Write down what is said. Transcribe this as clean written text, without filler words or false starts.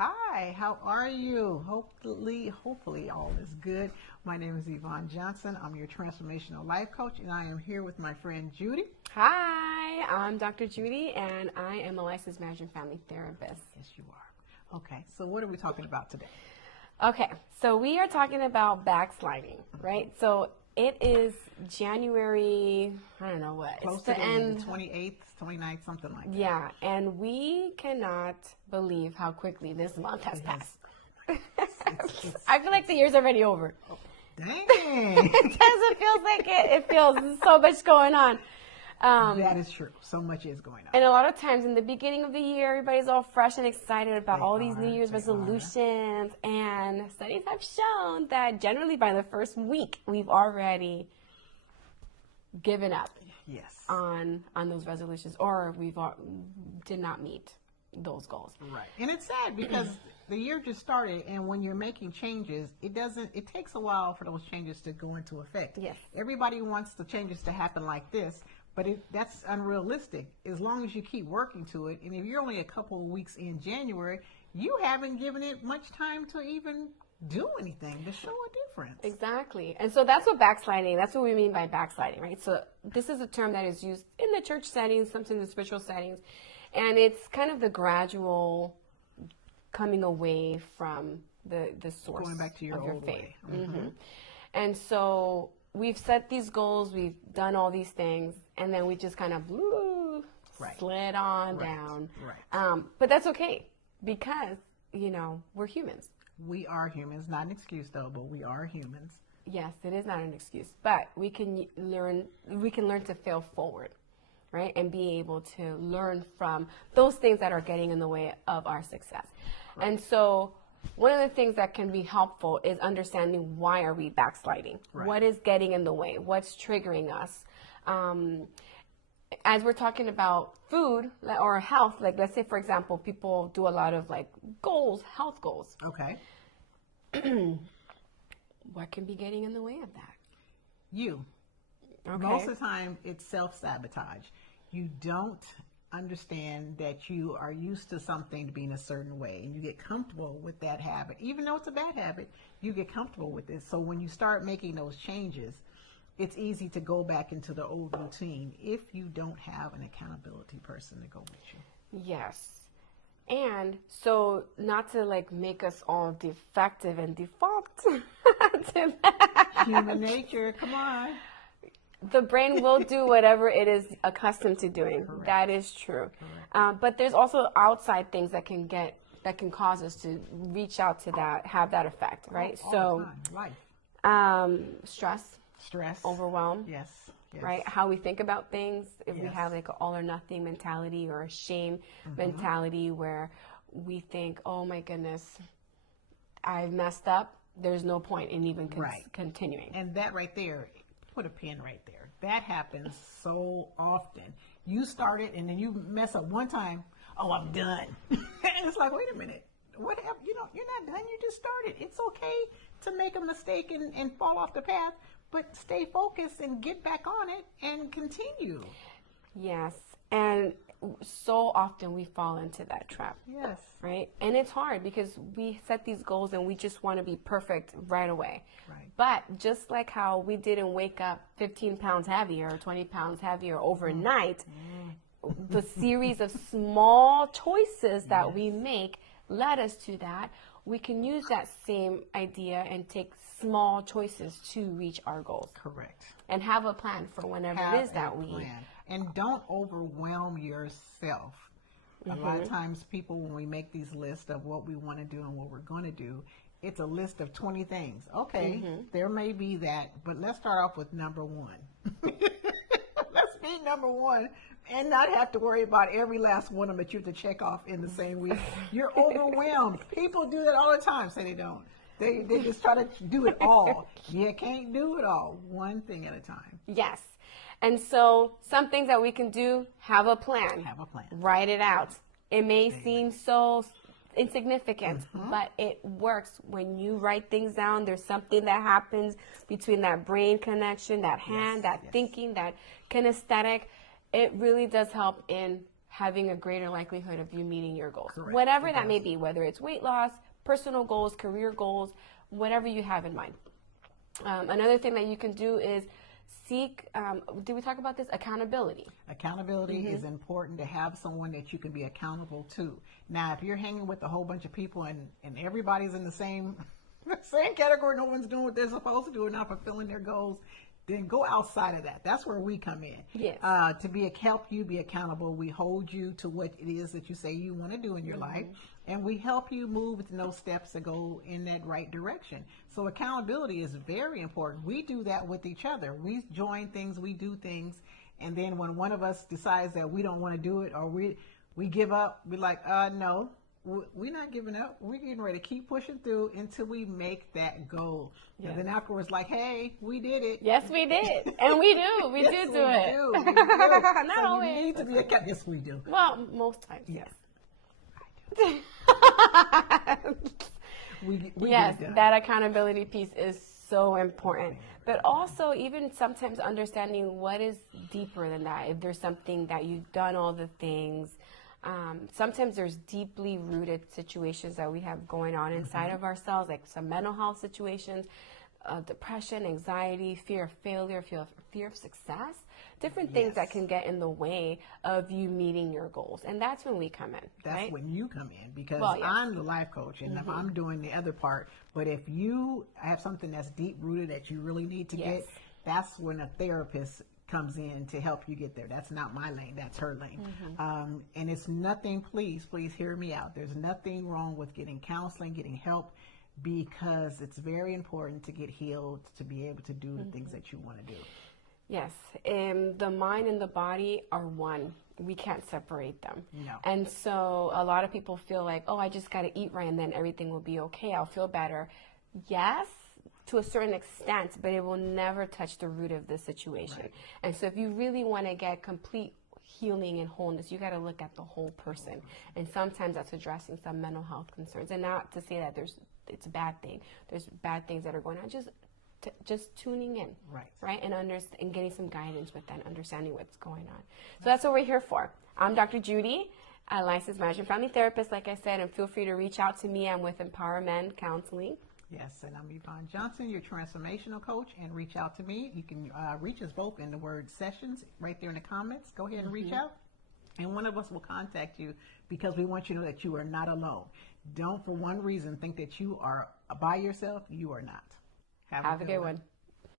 Hi, how are you? Hopefully all is good. My name is Yvonne Johnson. I'm your transformational life coach, and I am here with my friend Judy. Hi, I'm Dr. Judy, and I am a licensed marriage and family therapist. Yes, you are. Okay, so what are we talking about today? Okay, so we are talking about backsliding, right? So it is January, I don't know what. Close it's to the end. 28th, 29th, something like that. Yeah, and we cannot believe how quickly this month has passed. I feel like the year's already over. Dang! It doesn't feel like it. It feels so much going on. That is true. So much is going on. And a lot of times in the beginning of the year, everybody's all fresh and excited about all these New Year's they resolutions. And studies have shown that generally by the first week, we've already given up Yes. on those resolutions, or did not meet those goals. Right. And it's sad because the year just started, and when you're making changes, it takes a while for those changes to go into effect. Yes. Everybody wants the changes to happen like this, but that's unrealistic as long as you keep working to it. And if you're only a couple of weeks in January, you haven't given it much time to even do anything to show a difference. Exactly. And so that's what we mean by backsliding, right? So this is a term that is used in the church settings, sometimes in the spiritual settings, and it's kind of the gradual coming away from the source Going back to your of your old faith. way. Mm-hmm. And so we've set these goals, we've done all these things, and then we just kind of slid on down. Right. But that's okay because, we're humans. We are humans. Not an excuse, though, but we are humans. Yes, it is not an excuse, but we can learn to fail forward, right? And be able to learn from those things that are getting in the way of our success. Right. And so one of the things that can be helpful is understanding why are we backsliding? Right. What is getting in the way? What's triggering us? As we're talking about food or health, like let's say, for example, people do a lot of health goals. Okay. What can be getting in the way of that? You. Okay. Most of the time, it's self-sabotage. You don't understand that you are used to something being a certain way, and you get comfortable with that habit. Even though it's a bad habit, you get comfortable with it. So when you start making those changes, it's easy to go back into the old routine if you don't have an accountability person to go with you. Yes. And so not to make us all defective and default to that. Human nature, come on. The brain will do whatever it is accustomed to doing. Correct. That is true. But there's also outside things that can cause us to reach out to that, have that effect, right? All the time. Stress, overwhelm. Yes. Right? How we think about things. If we Yes. have an all or nothing mentality or a shame mentality where we think, oh my goodness, I've messed up. There's no point in even continuing. And that right there, put a pin right there. That happens so often. You start it and then you mess up one time. Oh, I'm done. And it's like, wait a minute. What happened? You're not done. You just started. It's okay to make a mistake and fall off the path, but stay focused and get back on it and continue. Yes. And so often we fall into that trap. Yes. Right? And it's hard because we set these goals and we just want to be perfect right away. Right. But just like how we didn't wake up 15 pounds heavier or 20 pounds heavier overnight, the series of small choices that we make led us to that. We can use that same idea and take small choices to reach our goals. Correct. And have a plan for whenever it is that we... And don't overwhelm yourself. A lot of times people, when we make these lists of what we want to do and what we're going to do, it's a list of 20 things. Okay, there may be that, but let's start off with number one. Let's be number one and not have to worry about every last one of them that you have to check off in the same week. You're overwhelmed. People do that all the time. Say they don't. They just try to do it all. You can't do it all. One thing at a time. Yes. And so some things that we can do, have a plan. Have a plan. Write it out. It may seem so insignificant, but it works. When you write things down, there's something that happens between that brain connection, that hand, that thinking, that kinesthetic. It really does help in having a greater likelihood of you meeting your goals. Correct. Whatever that may be, whether it's weight loss, personal goals, career goals, whatever you have in mind. Another thing that you can do is seek, did we talk about this? Accountability. Accountability is important, to have someone that you can be accountable to. Now, if you're hanging with a whole bunch of people and everybody's in the same category, no one's doing what they're supposed to do and not fulfilling their goals, then go outside of that. That's where we come in. Yes. To help you be accountable, we hold you to what it is that you say you want to do in your life, and we help you move with no steps to go in that right direction. So accountability is very important. We do that with each other. We join things, we do things, and then when one of us decides that we don't want to do it, or we give up, we're like, no. We're not giving up. We're getting ready to keep pushing through until we make that goal. Yes. And then afterwards, like, hey, we did it. Yes, we did. And we do. We yes, do it. We do. Not so always. You need to be accountable. Yes, we do. Well, most times, yes. we yes, that accountability piece is so important. But also, even sometimes understanding what is deeper than that. If there's something that you've done all the things, sometimes there's deeply rooted situations that we have going on inside of ourselves, like some mental health situations, depression, anxiety, fear of failure, fear of success, different things that can get in the way of you meeting your goals. And that's when we come in. That's right? when you come in, because Well, yes. I'm the life coach and I'm doing the other part. But if you have something that's deep rooted that you really need to get, that's when a therapist comes in to help you get there. That's not my lane, that's her lane. And it's nothing, please hear me out. There's nothing wrong with getting counseling, getting help, because it's very important to get healed, to be able to do the things that you want to do. Yes, the mind and the body are one. We can't separate them. No. And so a lot of people feel like, oh, I just got to eat right and then everything will be okay. I'll feel better. Yes, to a certain extent, but it will never touch the root of the situation. Right. And so if you really want to get complete healing and wholeness, you got to look at the whole person. And sometimes that's addressing some mental health concerns. And not to say that it's a bad thing. There's bad things that are going on. Just tuning in, right? And getting some guidance with that, understanding what's going on. So that's what we're here for. I'm Dr. Judy, a licensed marriage and family therapist, like I said, and feel free to reach out to me. I'm with Empower Men Counseling. Yes, and I'm Yvonne Johnson, your transformational coach, and reach out to me. You can reach us both in the word sessions right there in the comments. Go ahead and reach out, and one of us will contact you, because we want you to know that you are not alone. Don't for one reason think that you are by yourself. You are not. Have a good one.